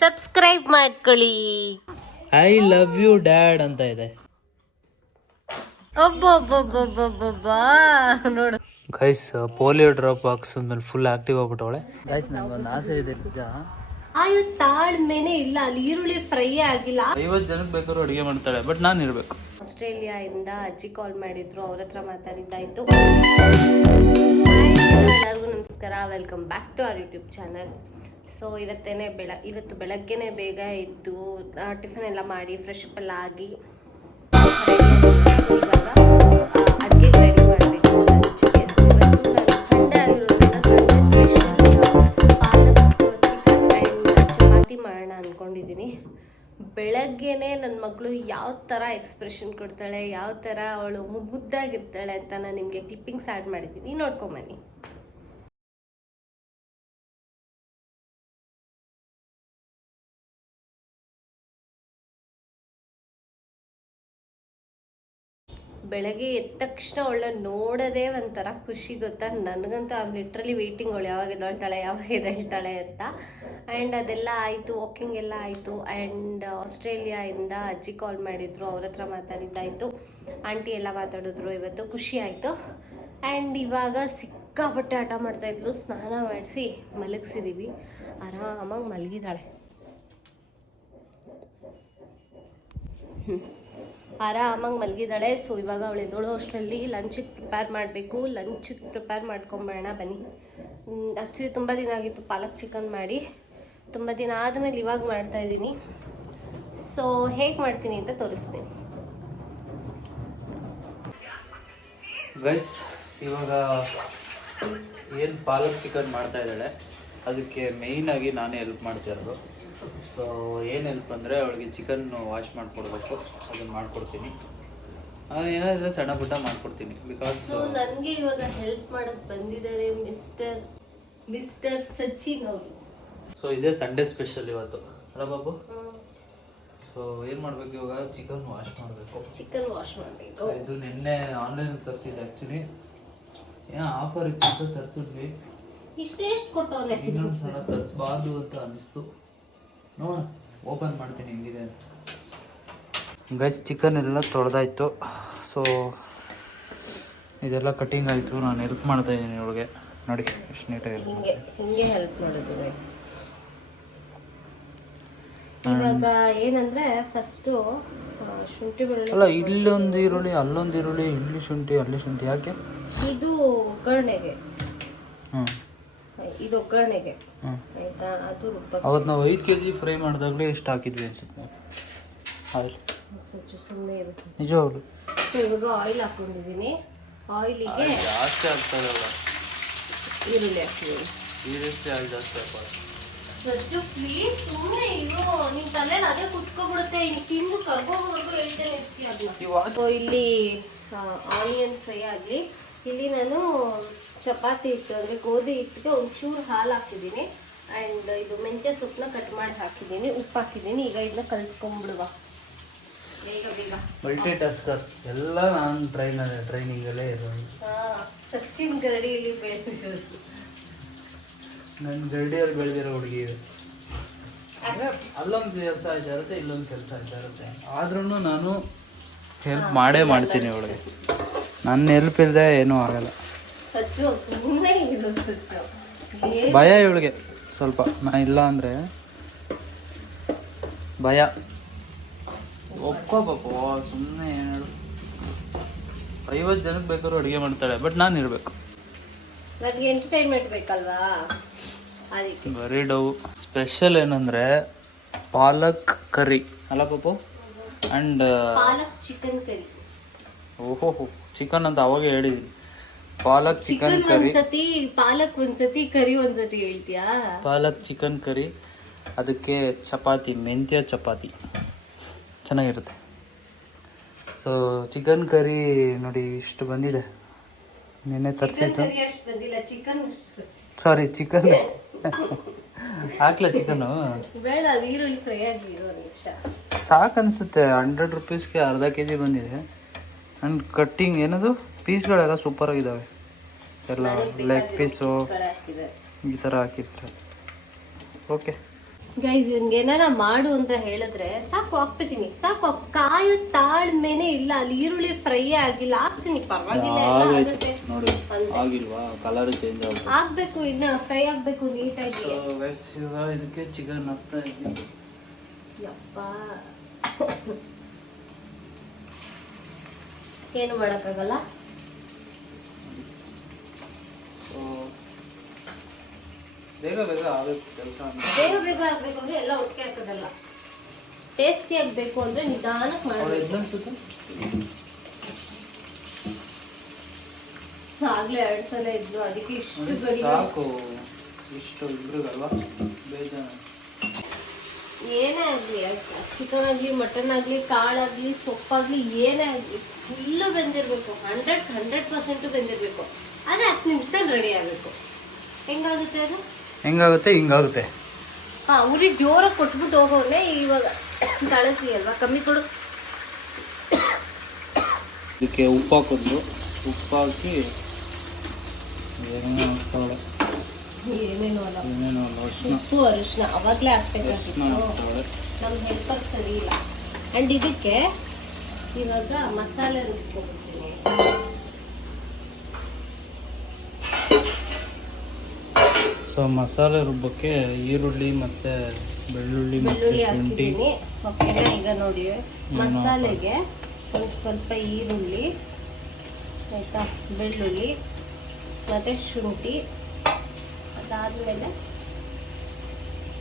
Subscribe ಮಾಡ್ಕೊಳ್ಳಿ. I love you dad ಅಂತ ಇದೆ. ಒಬ್ಬೊಬ್ಬೊಬ್ಬೊಬ್ಬೊಬ್ಬ ನೋಡು. ಗೈಸ್ ಪೋಲಿಯೋ ಡ್ರಾಪ್ ಬಾಕ್ಸ್ ಮೇಲೆ ಫುಲ್ ಆಕ್ಟಿವ್ ಆಗ್ಬಿಟ್ಟವಳೆ. ಗೈಸ್ ಒಂದು ಆಸೆ ಇದೆ ನಿಜ. ಆಯು ತಾಳ್ಮೆನೆ ಇಲ್ಲ. ಅಲ್ಲಿ ಈರುಳ್ಳಿ ಫ್ರೈ ಆಗಿಲ್ಲ. ಐವತ್ತು ಜನಕ್ಕೆ ಬೇಕಾದ್ರೂ ಅಡುಗೆ ಮಾಡ್ತಾಳೆ ಬಟ್ ನಾನು ಇರಬೇಕು. ಆಸ್ಟ್ರೇಲಿಯಾ ಇಂದ ಅಜ್ಜಿ ಕಾಲ್ ಮಾಡಿದ್ರು. ಅವ್ರ ಹತ್ರ ಮಾತಾಡಿದ್ದಾಯ್ತು. ಎಲ್ಲರಿಗೂ ನಮಸ್ಕಾರ. Welcome back to our YouTube channel so ಇವತ್ತೇನೆ ಬೆಳ, ಇವತ್ತು ಬೆಳಗ್ಗೆನೆ ಬೇಗ ಎದ್ದು ಟಿಫನ್ ಎಲ್ಲ ಮಾಡಿ ಫ್ರೆಶ್ ಅಪ್ ಎಲ್ಲ ಆಗಿ ಇವಾಗ ಅಡುಗೆಗೆ ರೆಡಿ ಮಾಡಬೇಕು. ಲಂಚ್ಗೆ ಸೊ ಇವತ್ತು ನಾನು ಸಂಡೇ ಆಗಿರೋದ್ರಿಂದ Sunday special palak, chicken and chapati ಮಾಡೋಣ ಅಂದ್ಕೊಂಡಿದ್ದೀನಿ ಬೆಳಗ್ಗೆನೆ ನನ್ನ ಮಗಳು ಯಾವ ಥರ ಎಕ್ಸ್ಪ್ರೆಷನ್ ಕೊಡ್ತಾಳೆ, ಯಾವ ಥರ ಅವಳು ಮುಗ್ಗುದ್ದಾಗಿರ್ತಾಳೆ ಅಂತ ನಾನು ನಿಮಗೆ ಕ್ಲಿಪ್ಪಿಂಗ್ಸ್ ಆ್ಯಡ್ ಮಾಡಿದ್ದೀನಿ. ನೋಡ್ಕೊಂಬನ್ನಿ ಬೆಳಗ್ಗೆ ಎದ್ದ ತಕ್ಷಣ ಅವಳ ನೋಡೋದೇ ಒಂಥರ ಖುಷಿ ಗೊತ್ತಾ? ನನಗಂತೂ ಆ ಲಿಟ್ರಲಿ ವೇಟಿಂಗ್ ಅವಳು ಯಾವಾಗ ಎದ್ದೇಳ್ತಾಳೆ ಯಾವಾಗ ಎದ್ದೇಳ್ತಾಳೆ ಅಂತ. ಆ್ಯಂಡ್ ಅದೆಲ್ಲ ಆಯಿತು ವಾಕಿಂಗ್ ಎಲ್ಲ ಆಯಿತು. ಆ್ಯಂಡ್ ಆಸ್ಟ್ರೇಲಿಯಾಯಿಂದ ಅಜ್ಜಿ ಕಾಲ್ ಮಾಡಿದ್ರು, ಅವ್ರ ಹತ್ರ ಮಾತಾಡಿದ್ದಾಯಿತು ಆಂಟಿ ಎಲ್ಲ ಮಾತಾಡಿದ್ರು, ಇವತ್ತು ಖುಷಿ ಆಯಿತು. ಆ್ಯಂಡ್ ಇವಾಗ ಸಿಕ್ಕಾಪಟ್ಟೆ ಆಟ ಮಾಡ್ತಾಯಿದ್ಲು ಸ್ನಾನ ಮಾಡಿಸಿ ಮಲಗಿಸಿದ್ದೀವಿ ಆರಾಮಾಗಿ ಮಲಗಿದ್ದಾಳೆ. ಆರಾಮಾಗಿ ಮಲಗಿದ್ದಾಳೆ ಸೊ ಇವಾಗ ಅವಳು ಎದ್ದೋಳೋ ಅಷ್ಟರಲ್ಲಿ ಲಂಚಿಗೆ ಪ್ರಿಪೇರ್ ಮಾಡಬೇಕು. ಲಂಚಿಗೆ ಪ್ರಿಪೇರ್ ಮಾಡ್ಕೊಂಬೋಣ ಬನ್ನಿ. ಆ್ಯಕ್ಚುಲಿ ತುಂಬ ದಿನ ಆಗಿತ್ತು ಪಾಲಕ್ ಚಿಕನ್ ಮಾಡಿ. ತುಂಬ ದಿನ ಆದಮೇಲೆ ಇವಾಗ ಮಾಡ್ತಾ ಇದ್ದೀನಿ. ಸೊ ಹೇಗೆ ಮಾಡ್ತೀನಿ ಅಂತ ತೋರಿಸ್ತೀನಿ. ಗೈಸ್ ಇವಾಗ ಏನು ಪಾಲಕ್ ಚಿಕನ್ ಮಾಡ್ತಾ ಇದ್ದಾಳೆ, ಅದಕ್ಕೆ ಮೇಯ್ನಾಗಿ ನಾನೇ ಹೆಲ್ಪ್ ಮಾಡ್ತಾ ಇರೋದು. ಸೊ ಏನು ಹೆಲ್ಪ್ ಅಂದರೆ ಅವಳಿಗೆ ಚಿಕನ್ನು ವಾಶ್ ಮಾಡಿಕೊಡ್ಬೇಕು. ಅದನ್ನು ಮಾಡ್ಕೊಡ್ತೀನಿ. ಏನಾದ್ರೆ ಸಣ್ಣ ಪುಟ್ಟ ಮಾಡ್ಕೊಡ್ತೀನಿ. ಬಿಕಾಸ್ ಸೊ ನನಗೆ ಇವಾಗ ಹೆಲ್ಪ್ ಮಾಡೋಕ್ಕೆ ಬಂದಿದ್ದಾರೆ ಮಿಸ್ಟರ್ ಮಿಸ್ಟರ್ ಸಚಿನ್ ಅವರು. ಸೊ ಇದೇ ಸಂಡೇ ಸ್ಪೆಷಲ್ ಇವತ್ತು. ಅಲ್ಲ ಬಾಬು? ಸೊ ಏನು ಮಾಡಬೇಕು ಇವಾಗ? ಚಿಕನ್ ವಾಶ್ ಮಾಡಬೇಕು. ಚಿಕನ್ ವಾಶ್ ಮಾಡಬೇಕು. ಇದು ನಿನ್ನೆ ಆನ್ಲೈನ್ ತರಿಸಿದ್ದೆ ಆ್ಯಕ್ಚುಲಿ ಏನೋ ಆಫರ್ ಇತ್ತು ಅಂತ ತರಿಸಿದ್ವಿ. ಇಷ್ಟೇ ಎಷ್ಟು ಕೊಟ್ಟವನೆ? ಇನ್ನೊಂದು ಸಲ ತರಿಸ್ಬಾರ್ದು ಅಂತ ಅನಿಸ್ತು. ನೋಡ ಓಪನ್ ಮಾಡ್ತೀನಿ ಹೆಂಗಿದೆ ಗೈಸ್ ಚಿಕನ್ ಎಲ್ಲ ತೊಳೆದಾಯ್ತು. ಸೊ ಇದೆಲ್ಲ ಕಟಿಂಗ್ ಆಯಿತು. ನಾನು ಹೆಲ್ಪ್ ಮಾಡ್ತಾ ಇದ್ದೀನಿ ಇವಳಿಗೆ. ನೋಡಿ ಎಷ್ಟು ನೀಟಾಗಿ ಹೆಲ್ಪ್ ಹಿಂಗೆ ಹಿಂಗೆ ಹೆಲ್ಪ್ ಮಾಡೋದು ಗೈಸ್ ಇವಾಗ ಏನಂದ್ರೆ ಫಸ್ಟು ಶುಂಠಿ ಬೆಳ್ಳುಳ್ಳಿ ಅಲ್ಲ ಇಲ್ಲೊಂದು ಈರುಳ್ಳಿ ಅಲ್ಲೊಂದು ಈರುಳ್ಳಿ ಇಲ್ಲಿ ಶುಂಠಿ ಅಲ್ಲಿ ಶುಂಠಿ ಯಾಕೆ? ಇದು ಒಗ್ಗರಣೆಗೆ ಹ್ಞೂ ಇದು ಒಗ್ಗರಣೆಗೆ ಆಯ್ತಾ? ಅದು ರುಬ್ಬಕ್ಕೆ. ಅವತ್ತು ನಾವು ಐದು ಕೆ ಜಿ ಫ್ರೈ ಮಾಡಿದಾಗಲೇ ಎಷ್ಟು ಹಾಕಿದ್ವಿ ಅನ್ಸುತ್ತೆ. ಆಯಿಲ್ ಸಚ್ಚು ಸುಮ್ಮನೆ ಇರು. ನಿಜವಾಗ್ಲು. ಸೊ ಇವಾಗ ಆಯಿಲ್ ಹಾಕೊಂಡಿದ್ದೀನಿ. ಆಯಿಲಿಗೆ ಜಾಸ್ತಿ ಆಗ್ತದೆ ಅಲ್ಲ. ಈರುಳ್ಳಿ ಹಾಕ್ತಿದ್ದೀನಿ ಸೀರಿಯಸ್ಲಿ ಆಗಿ ಜಾಸ್ತಿ ಸಚ್ಚು ಪ್ಲೀಸ್ ಸುಮ್ಮನೆ ಇರು. ನಿನ್ ತಲೆಯಲ್ಲಿ ಅದೇ ಕುತ್ಕೊಬಿಡುತ್ತೆ. ಇನ್ನು ತಿಂದು ಕರ್ಕೋವರೆಗೂ ಹೇಳ್ತೇನೆ ಇರ್ತೀಯ ಅದನ್ನ ಸೊ ಇಲ್ಲಿ ಆನಿಯನ್ ಫ್ರೈ ಆಗಲಿ. ಇಲ್ಲಿ ನಾನು ಚಪಾತಿ ಹಿಟ್ಟು ಅಂದರೆ ಗೋಧಿ ಹಿಟ್ಟಿಗೆ ಒಂಚೂರು ಹಾಲು ಹಾಕಿದ್ದೀನಿ. ಆ್ಯಂಡ್ ಇದು ಮೆಂತ್ಯ ಸೊಪ್ಪನ್ನ ಕಟ್ ಮಾಡಿ ಹಾಕಿದ್ದೀನಿ ಉಪ್ಪು ಹಾಕಿದ್ದೀನಿ. ಈಗ ಇದನ್ನ ಕಲಿಸ್ಕೊಂಬಿಡುವ ಬೇಗ ಬೇಗ. ಮಲ್ಟಿ ಟಾಸ್ಕರ್ ಎಲ್ಲ ನಾನು ಟ್ರೈನ್ ಟ್ರೈನಿಂಗಲ್ಲೇ ಇರೋದು. ಹಾ, ಸಚಿನ್ ಗರಡಿಯಲ್ಲಿ ಬೆಳೆದಿರೋದು. ನನ್ನ ಗರಡಿಯಲ್ಲಿ ಬೆಳೆದಿರೋ ಹುಡುಗಿ ಇದು. ಅಲ್ಲೊಂದು ಕೆಲಸ ಆಯ್ತಾ ಇರುತ್ತೆ ಇಲ್ಲೊಂದು ಕೆಲಸ ಆಯ್ತಾ ಇರುತ್ತೆ ಆದ್ರೂ ನಾನು ಹೆಲ್ಪ್ ಮಾಡೇ ಮಾಡ್ತೀನಿ ಅವಳಿಗೆ. ನನ್ನ ಹೆಲ್ಪ್ ಇಲ್ಲದೆ ಏನೂ ಆಗಲ್ಲ. ಸುಮ್ಮನೆ ಭಯ ಇವಳಿಗೆ. ಸ್ವಲ್ಪ ನಾ ಇಲ್ಲ ಅಂದರೆ ಭಯ. ಒಪ್ಕೋಬೇಕು ಸುಮ್ಮನೆ ಏನು ಹೇಳು ಐವತ್ತು ಜನಕ್ಕೆ ಬೇಕಾದ್ರೂ ಅಡುಗೆ ಮಾಡ್ತಾಳೆ ಬಟ್ ನಾನು ಇರಬೇಕು. ನನಗೆ ಎಂಟರ್ಟೈನ್ಮೆಂಟ್ ಬೇಕಲ್ವಾ? ಅದಕ್ಕೆ. ಬರೀ ಡವ್ ಸ್ಪೆಷಲ್ ಏನಂದರೆ ಪಾಲಕ್ ಕರಿ. ಅಲ್ಲ ಪಾಪು ಆ್ಯಂಡ್ ಪಾಲಕ್ ಚಿಕನ್ ಕರಿ. ಓಹೋ ಚಿಕನ್ ಅಂತ ಅವಾಗ ಹೇಳಿದ್ದೀನಿ ಪಾಲಕ್ ಚಿಕನ್ ಚಿಕನ್ ಕರಿ. ಒಂದ್ಸತಿ ಪಾಲಕ್ ಒಂದ್ಸತಿ ಕರಿ ಒಂದ್ಸತಿ ಹೇಳ್ತೀಯಾ? ಪಾಲಕ್ ಚಿಕನ್ ಕರಿ ಅದಕ್ಕೆ ಚಪಾತಿ ಮೆಂತ್ಯ ಚಪಾತಿ. ಚೆನ್ನಾಗಿರುತ್ತೆ. ಸೊ ಚಿಕನ್ ಕರಿ ನೋಡಿ ಇಷ್ಟು ಬಂದಿದೆ. ನಿನ್ನೆ ತರಿಸಿದ್ದು. ಅಷ್ಟು ಬಂದಿಲ್ಲ ಚಿಕನ್ ಸಾರಿ ಚಿಕನ್. ಹಾಕ್ಲ ಚಿಕನ್ ಬೇಡ ಅದು ಈರುಳ್ಳಿ ಫ್ರೈ ಆಗಿ ಇರೋ ನಿಮಿಷ. ಸಾಕು ಅನಿಸುತ್ತೆ ಹಂಡ್ರೆಡ್ ರುಪೀಸ್ಗೆ ಅರ್ಧ ಕೆ ಜಿ ಬಂದಿದೆ. ಆ್ಯಂಡ್ ಕಟ್ಟಿಂಗ್ ಏನದು? ಪೀಸ್ಗಳೆಲ್ಲ ಸೂಪರಾಗಿದ್ದಾವೆ ಎಲ್ಲ ಲೆಗ್ ಪೀಸು ಈ ಥರ ಹಾಕಿರ್ತಾರೆ. ಓಕೆ ಗೈಸ್ ಇವ್ನಿಗೆ ಏನಾರ ಮಾಡು ಅಂತ ಹೇಳಿದ್ರೆ ಸಾಕು ಹಾಕ್ಬಿಡ್ತೀನಿ. ಸಾಕು ಕಾಯೋ ತಾಳ್ಮೆನೆ ಇಲ್ಲ ಅಲ್ಲಿ ಈರುಳ್ಳಿ ಫ್ರೈ ಆಗಿಲ್ಲ ಹಾಕ್ತೀನಿ. ಪರವಾಗಿಲ್ಲ ಎಲ್ಲ ಆಗುತ್ತೆ. ನೋಡಿ ಆಗಿಲ್ವಾ? ಕಲರ್ ಚೇಂಜ್ ಆಗ್ಬೇಕು ಇನ್ನ ಫ್ರೈ ಆಗ್ಬೇಕು ನೀಟಾಗಿ. ಇವಾಗ ಇದಕ್ಕೆ ಚಿಕನ್ ಹಾಕ್ತಾ ಇದ್ದೀನಿ ಯಪ್ಪ. ಏನು ಮಾಡಕ್ಕಾಗಲ್ಲ? ಬೇಗ ಬೇಗ ಆಗಬೇಕು ಕೆಲಸ ಬೇಗ ಬೇಗ ಆಗಬೇಕು ಅಂದ್ರೆ ಎಲ್ಲ ಒಟ್ಟಿಗೆ ಆಗ್ತದಲ್ಲ. ಟೇಸ್ಟಿ ಆಗ್ಬೇಕು ಅಂದ್ರೆ ನಿಧಾನಕ್ಕೆ ಮಾಡಬೇಕು. ಆಗ್ಲೇ ಎರಡ್ ಸಲ ಇದ್ದು ಅದಕ್ಕೆ ಇಷ್ಟು ಸಾಕು ಇಷ್ಟು ಇಬ್ರಿಗಲ್ವಾ ಬೇಜಾನ ಏನೇ ಆಗ್ಲಿ ಚಿಕನ್ ಆಗ್ಲಿ ಮಟನ್ ಆಗ್ಲಿ ಕಾಳಾಗ್ಲಿ ಸೊಪ್ಪಾಗ್ಲಿ ಏನೇ ಆಗ್ಲಿ ಫುಲ್ ಬೆಂದಿರ್ಬೇಕು. ಹಂಡ್ರೆಡ್ ಹಂಡ್ರೆಡ್ ಪರ್ಸೆಂಟ್ ಬೆಂದಿರ್ಬೇಕು. ಆದ್ರೆ ಹತ್ತು ನಿಮಿಷದಲ್ಲಿ ರೆಡಿ ಆಗಬೇಕು. ಹೆಂಗಾಗುತ್ತೆ ಅದು? ಹೆಂಗಾಗುತ್ತೆ ಹಿಂಗಾಗುತ್ತೆ. ಹಾಂ ಉರಿ ಜೋರಾಗಿ ಕೊಟ್ಬಿಟ್ಟು ಹೋಗೋನೆ ಇವಾಗ ಕಳಿಸಿ ಅಲ್ವಾ? ಕಮ್ಮಿ ಕೊಡು. ಇದಕ್ಕೆ ಉಪ್ಪು ಹಾಕಿದ್ಲು ಉಪ್ಪು ಹಾಕಿ ಏನೇನೋ ಹಾಕ್ತಾವಳೆ? ಏನೇನು ಅಲ್ಲ. ಏನೇನೋ ಅರ್ಶಿನ ಉಪ್ಪು ಅರಿಶಿನ ಅವಾಗಲೇ ಹಾಕ್ಬೇಕಾಗಿತ್ತು. ನಮ್ಮ ಹೆಲ್ಪರ್ ಸರಿ ಇಲ್ಲ. ಅಂಡ್ ಇದಕ್ಕೆ ಇವಾಗ ಮಸಾಲೆ ರುಬ್ಕೊಬಿಡ್ತೀನಿ ಸೊ ಮಸಾಲೆ ರುಬ್ಬಕ್ಕೆ ಈರುಳ್ಳಿ ಮತ್ತೆ ಬೆಳ್ಳುಳ್ಳಿ ಮತ್ತೆ ಬೆಳ್ಳುಳ್ಳಿ ಶುಂಠಿ. ಹಾಕಿದ್ದೀನಿ. ಓಕೆನಾ ಈಗ ನೋಡಿ ಮಸಾಲೆಗೆ ಒಂದು ಸ್ವಲ್ಪ ಈರುಳ್ಳಿ ಆಯ್ತಾ? ಬೆಳ್ಳುಳ್ಳಿ ಮತ್ತೆ ಶುಂಠಿ. ಅದಾದ್ಮೇಲೆ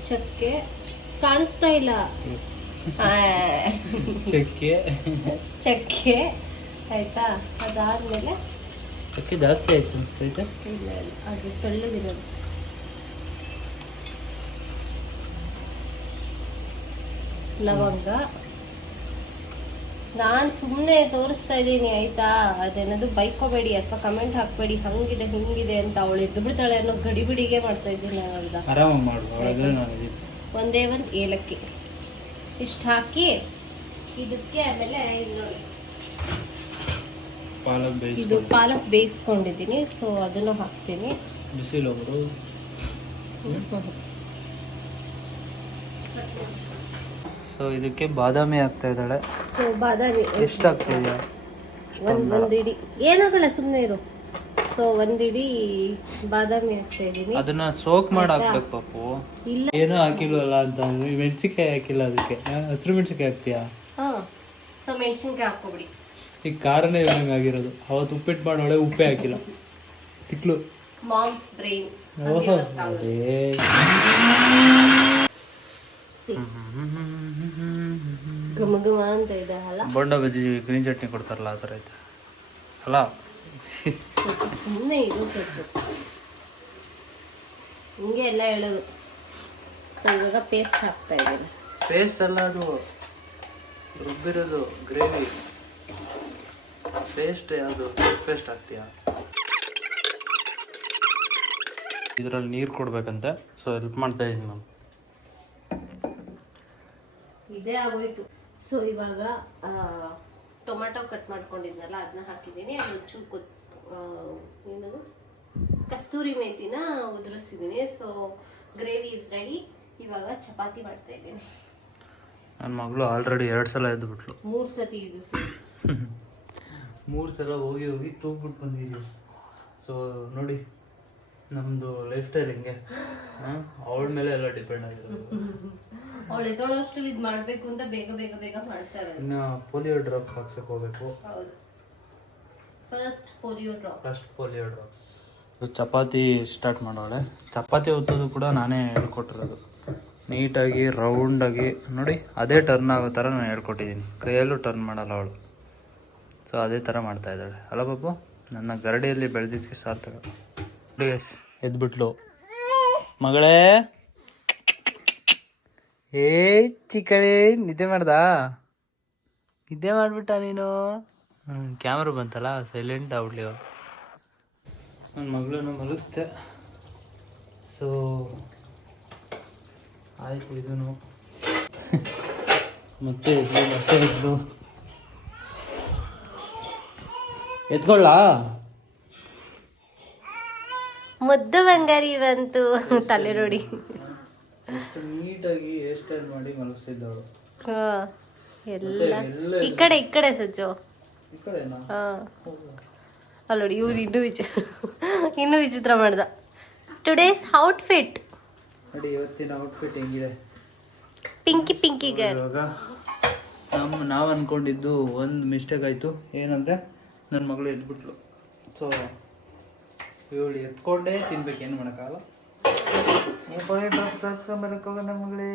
ಚಕ್ಕೆ. ಕಾಣಿಸ್ತಾ ಇಲ್ಲ. ಆ, ಚಕ್ಕೆ. ಚಕ್ಕೆ. ಆಯ್ತಾ? ಅದಾದ್ಮೇಲೆ ಚಕ್ಕೆ ಜಾಸ್ತಿ ಆಯ್ತು ಅನ್ಸ್ತೈತೆ ಇಲ್ಲ ಇಲ್ಲ. ಅದು ತೆಳ್ಳಗಿರೋದು. ಲವಂಗ. ನಾನ್ ಸುಮ್ಮನೆ ತೋರಿಸ್ತಾ ಇದ್ದೀನಿ ಆಯ್ತಾ? ಅದೇನದು ಬೈಕೋಬೇಡಿ ಅಥವಾ ಕಮೆಂಟ್ ಹಾಕ್ಬೇಡಿ ಹಂಗಿದೆ ಹಿಂಗಿದೆ ಅಂತ ಅವಳು ಎದ್ದು ಬಿಡ್ತಾಳೆ ಅನ್ನೋ ಗಡಿಬಿಡಿಗೆ ಮಾಡ್ತಾ ಇದ್ದೀನಿ ಒಂದೇ ಒಂದು ಏಲಕ್ಕಿ. ಇಷ್ಟು ಹಾಕಿ ಇದಕ್ಕೆ ಆಮೇಲೆ ನೋಡಿ. ಇದು ಪಾಲಕ್ ಬೇಯಿಸ್ಕೊಂಡಿದ್ದೀನಿ ಸೊ ಅದನ್ನು ಹಾಕ್ತೀನಿ. ಬಿಸಿಲೊಬ್ರು ಸೊ ಇದಕ್ಕೆ ಬಾದಾಮಿ ಆಗ್ತಾ ಇದ್ದಾಳೆ. ಸೊ ಬಾದಾಮಿ ಎಷ್ಟು ಹಾಕ್ತಾ ಇದೆಯಾ ಒಂದ್ ಒಂದ್ ಇಡಿ ಏನಾಗಲ್ಲ ಸುಮ್ಮನೆ ಇರು. ಸೊ ಒಂದಿಡಿ ಇಡಿ ಬಾದಾಮಿ ಹಾಕ್ತಾ ಇದೀನಿ ಅದನ್ನ ಸೋಕ್ ಮಾಡಿ ಹಾಕ್ಬೇಕು ಪಾಪು. ಇಲ್ಲ. ಏನೂ ಹಾಕಿಲ್ವಲ್ಲ ಅಂತ ಮೆಣಸಿನ್ಕಾಯಿ ಹಾಕಿಲ್ಲ ಅದಕ್ಕೆ. ಹಸಿರು ಮೆಣಸಿನ್ಕಾಯಿ ಹಾಕ್ತೀಯಾ? ಹಾ. ಸೊ ಮೆಣಸಿನ್ಕಾಯಿ ಹಾಕೋಬಿಡಿ ಈಗ ಕಾರನೇ ಇರಂಗೆ ಆಗಿರೋದು. ಅವತ್ತು ಉಪ್ಪಿಟ್ಟು ಮಾಡೋಳೆ ಉಪ್ಪೇ ಹಾಕಿಲ್ಲ. ತಿಕ್ಲು. ಮಾಮ್ಸ್ ಬ್ರೈನ್ ಓಹೋ ಘಮ ಘಮ ಅಂತ ಇದೆ ಅಲ್ಲ? ಬೊಂಡ ಬಜ್ಜಿ ಗ್ರೀನ್ ಚಟ್ನಿ ಕೊಡ್ತಾರಲ್ಲ ಆ ಥರ ಐತೆ. ಅಲ್ಲ? ಸುಮ್ಮನೆ ಇರು ಸಜ್ಜು. ಹಿಂಗೆ ಎಲ್ಲ ಹೇಳೋದು. ಸೊ ಇವಾಗ ಪೇಸ್ಟ್ ಹಾಕ್ತಾ ಇದ್ದೀನಿ. ಪೇಸ್ಟ್ ಅಲ್ಲ ಅದು ರುಬ್ಬಿರೋದು ಗ್ರೇವಿ ಪೇಸ್ಟ್ ಯಾವುದು ಪೇಸ್ಟ್ ಹಾಕ್ತೀಯಾ? ಇದರಲ್ಲಿ ನೀರು ಕೊಡ್ಬೇಕಂತೆ ಸೊ ಹೆಲ್ಪ್ ಮಾಡ್ತಾ ಇದ್ದೀನಿ ನಾನು. ಇದೇ ಆಗೋಯ್ತು. ಸೊ ಇವಾಗ ಟೊಮೆಟೊ ಕಟ್ ಮಾಡ್ಕೊಂಡಿದ್ನಲ್ಲ ಅದನ್ನ ಹಾಕಿದ್ದೀನಿ. ಅದು ಚೂರು ಕೊತ್ ಏನದು? ಕಸ್ತೂರಿ ಮೇಥಿನ ಉದುರಿಸಿದ್ದೀನಿ. ಸೊ ಗ್ರೇವಿ ಇಸ್ ರೆಡಿ ಇವಾಗ ಚಪಾತಿ ಮಾಡ್ತಾ ಇದ್ದೀನಿ. ನನ್ನ ಮಗಳು ಆಲ್ರೆಡಿ ಎರಡು ಸಲ ಎದ್ದುಬಿಟ್ಲು ಮೂರು ಸತಿ ಇದು ಮೂರು ಸಲ ಹೋಗಿ ಹೋಗಿ ತೂಗ್ಬಿಟ್ಟು ಬಂದಿದ್ದೀವಿ ಸೊ ನೋಡಿ ನಮ್ಮದು ಲೈಫ್ ಸ್ಟೈಲ್ ಹಿಂಗೆ ಅವಳ ಮೇಲೆ ಎಲ್ಲ ಡಿಪೆಂಡ್ ಆಗಿರೋದು. ಅವಳು ಎದ್ದೋಳೋಷ್ಟ್ರಲ್ಲಿ ಇದು ಮಾಡಬೇಕು ಅಂತ ಬೇಗ ಬೇಗ ಬೇಗ ಮಾಡ್ತಾ ಇರೋದು. ಇನ್ನು ಪೋಲಿಯೋ ಡ್ರಾಪ್ಸ್ ಹಾಕ್ಸಕ್ಕೆ ಹೋಗ್ಬೇಕು. ಹೌದು. First polio drop first polio drops. Chapati start ಮಾಡೋಳೆ. Chapati ಒತ್ತೋದು ಕೂಡ ನಾನೇ ಹೇಳ್ಕೊಟ್ಟಿರೋದು. ನೀಟಾಗಿ ರೌಂಡಾಗಿ ನೋಡಿ ಅದೇ ಟರ್ನ್ ಆಗೋ ಥರ ನಾನು ಹೇಳ್ಕೊಟ್ಟಿದ್ದೀನಿ. ಕೈಯಲ್ಲೂ ಟರ್ನ್ ಮಾಡಲ್ಲ ಅವಳು. ಸೊ ಅದೇ ಥರ ಮಾಡ್ತಾ ಇದ್ದಾಳೆ. ಅಲ್ಲ ಬಾಬು ನನ್ನ ಗರಡಿಯಲ್ಲಿ ಬೆಳೆದಿದ್ದಕ್ಕೆ ಸಾರ್ಥಕ. ನೋಡಿ ಎದ್ಬಿಟ್ಲು. ಮಗಳೇ! ಏ ಚಿಕ್ಕಳಿ ನಿದ್ದೆ ಮಾಡ್ದಾ? ನಿದ್ದೆ ಮಾಡ್ಬಿಟ್ಟ ನೀನು. ಹ್ಞೂ ಕ್ಯಾಮ್ರಾ ಬಂತಲ್ಲ ಸೈಲೆಂಟ್ ಆಗ್ಬಿಡ್ಲಿ ಅವಳು ನನ್ನ ಮಗಳನ್ನು ಮಲಗಿಸ್ದೆ. ಸೊ ಆಯಿತು ಇದೂ ಮತ್ತೆ ಎದ್ದು ಮತ್ತೆ ಇದ್ಲು. ಎತ್ಕೊಳ್ಳ? ಮುದ್ದು ಬಂಗಾರಿ ಬಂತು ತಲೆ ನೋಡಿ ಎಷ್ಟು ನೀಟಾಗಿ ಹೇರ್ ಸ್ಟೈಲ್ ಮಾಡಿ ಮಲಗಿಸಿದ್ದವಳು. ಹಾ ಎಲ್ಲ. ಈ ಕಡೆ ಈ ಕಡೆ ಸಜ್ಜು. ಈ ಕಡೆನಾ? ಹಾ. ಅಲ್ಲಿ ನೋಡಿ ಇವ್ರು ಇನ್ನೂ ವಿಚಿತ್ರ ಇನ್ನೂ ವಿಚಿತ್ರ ಮಾಡ್ದ. ಟುಡೇಸ್ ಔಟ್ಫಿಟ್ ನೋಡಿ ಇವತ್ತಿನ ಔಟ್ಫಿಟ್ ಹೆಂಗಿದೆ? ಪಿಂಕಿ ಪಿಂಕಿ ಗರ್ ಇವಾಗ ನಮ್ಮ ನಾವು ಅನ್ಕೊಂಡಿದ್ದು ಒಂದು ಮಿಸ್ಟೇಕ್ ಆಯಿತು. ಏನಂದರೆ ನನ್ನ ಮಗಳು ಎದ್ಬಿಟ್ಲು. ಸೊ ಇವಳು ಎತ್ಕೊಂಡೇ ತಿನ್ಬೇಕು ಏನು ಮಾಡೋಕ್ಕಾಗಲ್ಲ. ನನ್ನ ಮಗಳೇ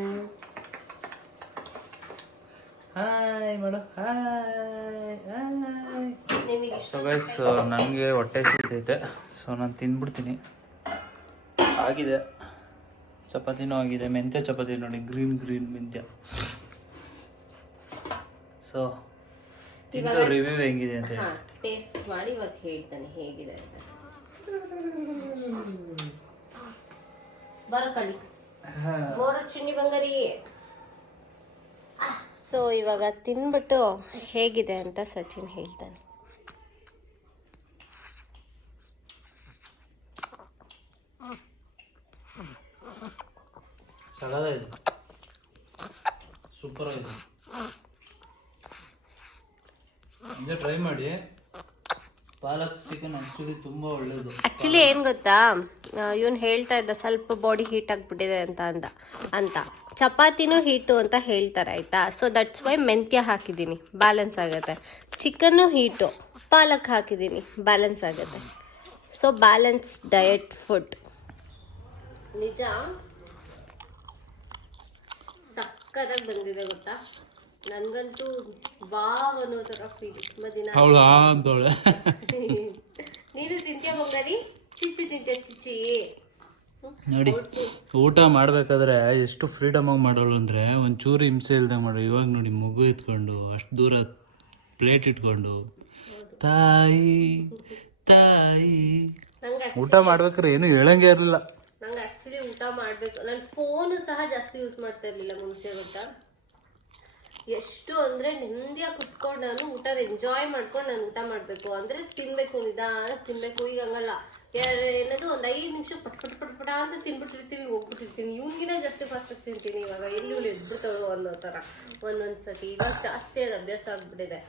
hi madam hi hi. So guys ನನಗೆ ಹೊಟ್ಟೆ ಸಿಗ್ತೈತೆ ಸೊ ನಾನು ತಿಂದ್ಬಿಡ್ತೀನಿ. ಆಗಿದೆ. ಚಪಾತಿನೂ ಆಗಿದೆ. ಮೆಂತ್ಯ ಚಪಾತಿ ನೋಡಿ ಗ್ರೀನ್ ಗ್ರೀನ್ ಮೆಂತ್ಯ. ಸೊ ಇದು ರಿವ್ಯೂ ಹೆಂಗಿದೆ ಅಂತ ಹೇಳಿ. ಟೇಸ್ಟ್ ಮಾಡಿ ಇವಾಗ ಹೇಳ್ತಾನೆ ಹೇಗಿದೆ ಅಂತ. ಬರೋ ಕಳಿ ಬೋರ ಚುನ್ನಿ ಬಂಗಾರಿ. ಸೊ ಇವಾಗ ತಿನ್ಬಿಟ್ಟು ಹೇಗಿದೆ ಅಂತ ಸಚಿನ್ ಹೇಳ್ತಾನೆ. ಸೂಪರ್ ಆಗಿದೆ. ಟ್ರೈ ಮಾಡಿ. ಪಾಲಕ್ ಚಿಕನ್ ಆ್ಯಕ್ಚುಲಿ ತುಂಬಾ ಆಕ್ಚುಲಿ ಏನ್ ಗೊತ್ತಾ? ಇವನು ಹೇಳ್ತಾ ಇದ್ದ, ಸ್ವಲ್ಪ ಬಾಡಿ ಹೀಟ್ ಆಗ್ಬಿಟ್ಟಿದೆ ಅಂತ ಅಂದ, ಅಂತ. ಚಪಾತಿನೂ ಹೀಟು ಅಂತ ಹೇಳ್ತಾರೆ, ಆಯ್ತಾ? ಸೊ ದಟ್ಸ್ ವೈ ಮೆಂತ್ಯ ಹಾಕಿದ್ದೀನಿ ಬ್ಯಾಲೆನ್ಸ್ ಆಗುತ್ತೆ. ಚಿಕನ್ನು ಹೀಟು ಪಾಲಕ್ ಹಾಕಿದ್ದೀನಿ ಬ್ಯಾಲೆನ್ಸ್ ಆಗುತ್ತೆ. ಸೊ ಬ್ಯಾಲೆನ್ಸ್ ಡಯಟ್ ಫುಡ್ ನಿಜ? ಸಕ್ಕದಾಗಿ ಬಂದಿದೆ ಗೊತ್ತಾ? ನನಗಂತೂ ವಾವ್ ಅನ್ನೋ ಥರ ಫೀಲ್ ತುಂಬ ದಿನ ಅವಳು ಅಂತವಳೆ? ನೀನು ತಿಂತೀಯ ಬಂಗಾರಿ? ಚಿಚ್ಚಿ ತಿಂತೀಯ ಚಿಚ್ಚಿ? ನೋಡಿ ಊಟ ಮಾಡ್ಬೇಕಾದ್ರೆ ಎಷ್ಟು ಫ್ರೀಡಮ್ ಆಗಿ ಮಾಡೋಳು ಅಂದ್ರೆ ಒಂಚೂರು ಹಿಂಸೆ ಇಲ್ದಂಗೆ ಮಾಡೋ. ಇವಾಗ ನೋಡಿ ಮಗು ಎತ್ಕೊಂಡು ಅಷ್ಟು ದೂರ ಪ್ಲೇಟ್ ಇಟ್ಕೊಂಡು ತಾಯಿ ತಾಯಿ. ಊಟ ಮಾಡ್ಬೇಕಾದ್ರೆ ಏನು ಹೇಳಂಗೆ ಇರಲಿಲ್ಲ. ನಂಗೆ ಆಕ್ಚುಲಿ ಊಟ ಮಾಡಬೇಕು. ನಾನು ಫೋನು ಸಹ ಜಾಸ್ತಿ ಯೂಸ್ ಮಾಡ್ತಾ ಇರಲಿಲ್ಲ ಮುಂಚೆ ಗೊತ್ತಾ? ಎಷ್ಟು ಅಂದರೆ ನೆಮ್ಮದಿಯಾಗಿ ಕುತ್ಕೊಂಡು ನಾನು ಊಟ ಎಂಜಾಯ್ ಮಾಡ್ಕೊಂಡು ನಾನು ಊಟ ಮಾಡಬೇಕು. ಅಂದರೆ ತಿನ್ನಬೇಕು ನಿಧಾನ ತಿನ್ನಬೇಕು ಈಗ ಹಂಗಲ್ಲ. ಏನದು ಒಂದು ಐದು ನಿಮಿಷ ಪಟ್ ಪಟ್ ಪಟ್ ಪಟ ಅಂತ ತಿನ್ಬಿಟ್ಟಿರ್ತೀವಿ ಹೋಗ್ಬಿಟ್ಟಿರ್ತೀನಿ ಇವ್ನಿಗಿನ ಜಾಸ್ತಿ ಫಾಸ್ಟಾಗಿ ತಿಂತೀನಿ ಇವಾಗ. ಎಲ್ಲಿ ಇವಳು ಎದ್ಬಿಡ್ತಾಳು ಅನ್ನೋ ಥರ ಒಂದೊಂದು ಸತಿ ಇವಾಗ ಜಾಸ್ತಿ ಅದು ಅಭ್ಯಾಸ ಆಗ್ಬಿಟ್ಟಿದೆ.